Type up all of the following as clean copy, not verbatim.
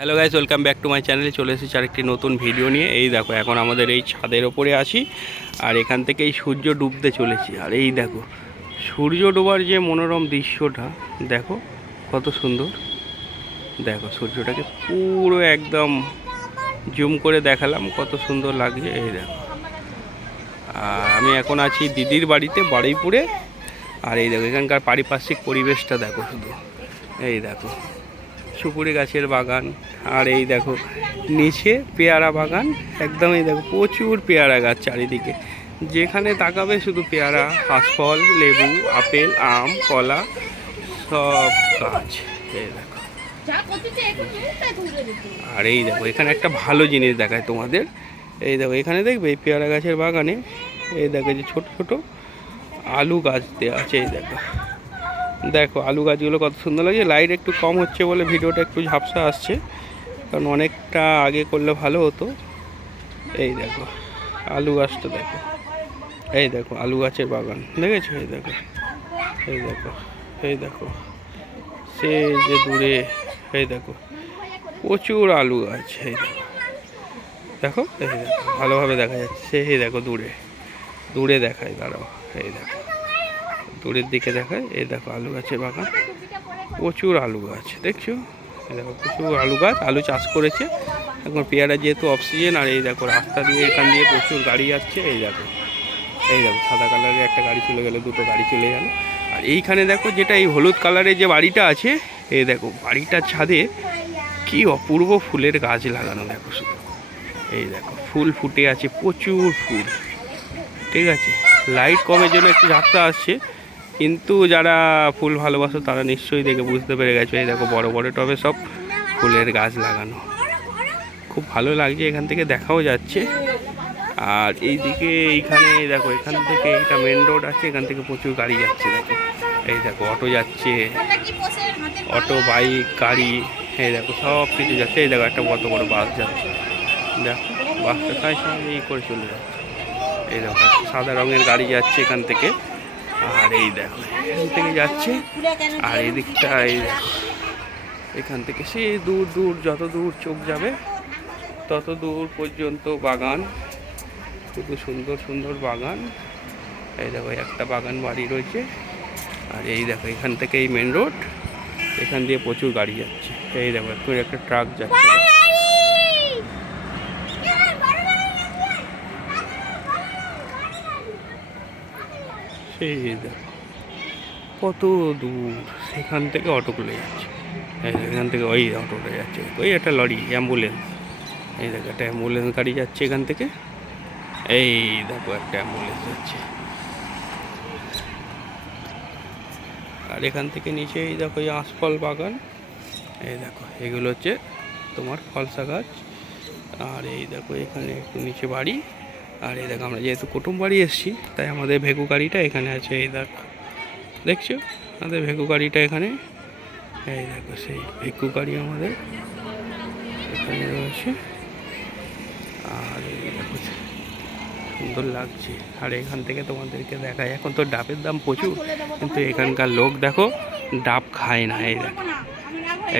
Hello guys, welcome back to my চ্যানেলে। চলে এসেছি আরেকটি নতুন ভিডিও নিয়ে। এই দেখো, এখন আমাদের এই ছাদের ওপরে আছি আর এখান থেকে এই সূর্য ডুবতে চলেছি। আর এই দেখো সূর্য ডোবার যে মনোরম দৃশ্যটা, দেখো কত সুন্দর। দেখো সূর্যটাকে পুরো একদম জুম করে দেখালাম, কত সুন্দর লাগছে। এই দেখো, আর আমি এখন আছি দিদির বাড়িতে, বারুইপুরে। আর এই দেখো এখানকার পারিপার্শ্বিক পরিবেশটা দেখো শুধু। এই দেখো সুপুরি গাছের বাগান, আর এই দেখো নিচে পেয়ারা বাগান। একদম এই দেখো প্রচুর পেয়ারা গাছ চারিদিকে, যেখানে তাকাবে শুধু পেয়ারা, আঁশফল, লেবু, আপেল, আম, কলা, সব গাছ। এই দেখো, আর এই দেখো এখানে একটা ভালো জিনিস দেখায় তোমাদের। এই দেখো এখানে দেখবে এই পেয়ারা গাছের বাগানে, এই দেখো যে ছোট ছোট আলু গাছ দেওয়া আছে। এই দেখো, দেখো আলু গাছগুলো কত সুন্দর লাগে। লাইট একটু কম হচ্ছে বলে ভিডিওটা একটু ঝাপসা আসছে, কারণ অনেকটা আগে করলে ভালো হতো। এই দেখো আলু গাছটা দেখো, এই দেখো আলু গাছের বাগান দেখেছো। এই দেখো, এই দেখো, এই দেখো সে যে দূরে, এই দেখো প্রচুর আলু গাছ। এই দেখো, দেখো এই দেখো ভালোভাবে দেখা যাচ্ছে। এই দেখো দূরে দূরে দেখায়, দাঁড়াও। এই দেখো দূরের দিকে দেখায়। এই দেখো আলু গাছের বাগান, প্রচুর আলু গাছ দেখছো। এই দেখো প্রচুর আলু গাছ, আলু চাষ করেছে এখন। পেয়ারা যেহেতু অক্সিজেন। আর এই দেখো রাস্তা দিয়ে, এখান দিয়ে প্রচুর গাড়ি যাচ্ছে। এই দেখো, এই দেখো সাদা কালারের একটা গাড়ি চলে গেল, দুটো গাড়ি চলে গেল। আর এইখানে দেখো যেটা এই হলুদ কালারের যে বাড়িটা আছে, এই দেখো বাড়িটার ছাদে কি অপূর্ব ফুলের গাছ লাগানো দেখো শুধু। এই দেখো ফুল ফুটে আছে, প্রচুর ফুল। ঠিক আছে, লাইট কমের জন্য একটু ঝাপসা আসছে, কিন্তু যারা ফুল ভালোবাসো তারা নিশ্চয়ই দেখে বুঝতে পেরে গেছো। এই দেখো বড় বড় টবে সব ফুলের গাছ লাগানো, খুব ভালো লাগছে, এখান থেকে দেখাও যাচ্ছে। আর এইদিকে এইখানে দেখো, এখান থেকে এটা মেন রোড আছে, এখান থেকে প্রচুর গাড়ি যাচ্ছে দেখো। এই দেখো অটো যাচ্ছে, অটো, বাইক, গাড়ি, এই দেখো সব কিছু যাচ্ছে। এই দেখো একটা কত বড় বাস যাচ্ছে, দেখো বাসটা সাই সাই করে চলে যাচ্ছে। এই দেখো সাদা রঙের গাড়ি যাচ্ছে এখান থেকে। আর এই দেখো এখান থেকে যাচ্ছে, আর এই দিকটা এই দেখো এখান থেকে সে দূর দূর, যত দূর চোখ যাবে তত দূর পর্যন্ত বাগান, খুব সুন্দর সুন্দর বাগান। এই দেখো একটা বাগান বাড়ি রয়েছে। আর এই দেখো এখান থেকে এই মেন রোড, এখান দিয়ে প্রচুর গাড়ি যাচ্ছে। এই দেখো একটু একটা ট্রাক যাচ্ছে, সেই দেখো কত দূর, সেখান থেকে অটো চলে যাচ্ছে। এখান থেকে ওই অটোটা যাচ্ছে, ওই একটা লরি, অ্যাম্বুলেন্স। এই দেখো একটা অ্যাম্বুলেন্স গাড়ি যাচ্ছে এখান থেকে। এই দেখো একটা অ্যাম্বুলেন্স যাচ্ছে। আর এখান থেকে নিচে এই দেখো এই আঁশফল বাগান। এই দেখো এগুলো হচ্ছে তোমার ফলসা গাছ। আর এই দেখো এখানে একটু নিচে বাড়ি। আর এই দেখো আমরা যেহেতু কুটুম বাড়ি এসেছি, তাই আমাদের ভেকু গাড়িটা এখানে আছে। এই দেখো দেখছো আমাদের ভেকু গাড়িটা এখানে। এই দেখো সেই ভেকু গাড়ি আমাদের এখানে রয়েছে। আর এই দেখো সুন্দর লাগছে। আর এখান থেকে তোমাদেরকে দেখায়, এখন তো ডাবের দাম প্রচুর, কিন্তু এখানকার লোক দেখো ডাব খায় না। এই দেখো,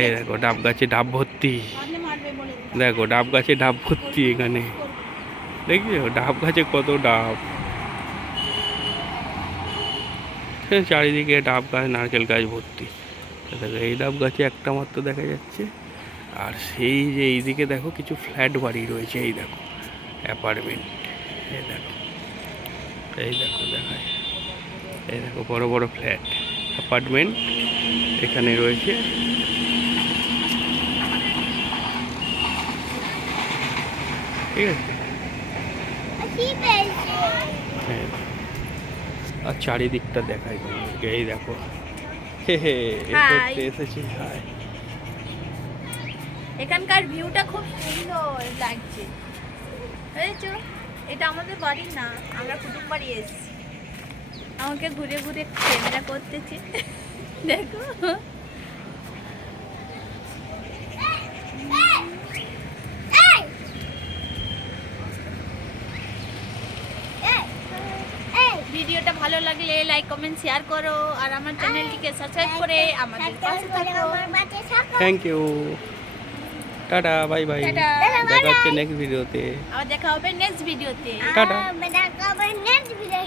এই দেখো ডাব গাছে ডাব ভর্তি, দেখো ডাব গাছে ডাব ভর্তি এখানে, দেখছো ডাব গাছে কত ডাব, চারিদিকে ডাব গাছ, নারকেল গাছ ভর্তি। দেখো এই ডাব গাছে একটা মাত্র দেখা যাচ্ছে। আর সেই যে এইদিকে দেখো কিছু ফ্ল্যাট বাড়ি রয়েছে। এই দেখো অ্যাপার্টমেন্ট, এই দেখো, এই দেখো দেখায়, এই দেখো বড় বড় ফ্ল্যাট অ্যাপার্টমেন্ট এখানে রয়েছে। ঠিক আছে, হ্যাঁ, আর চারিদিকটা দেখাই তোমাদেরকে। এই দেখো হে হে এসেছি। হাই, এখানকার ভিউটা খুব সুন্দর লাগছে, বুঝেছো? এটা আমাদের বাড়ি না, আমরা কুটুম বাড়ি এসেছি। আমাকে ঘুরে ঘুরে ক্যামেরা করতেছে, দেখো। ভিডিওটা ভালো লাগলে লাইক, কমেন্ট, শেয়ার করো। আর আমার চ্যানেলটিকে সাবস্ক্রাইব করে আমাদের পাশে থাকো। Thank you. Tata, bye bye. Tata. দেখা হচ্ছে নেক্সট ভিডিওতে। আবার দেখা হবে নেক্সট ভিডিওতে। টাটা। দেখা হবে নেক্সট ভিডিও।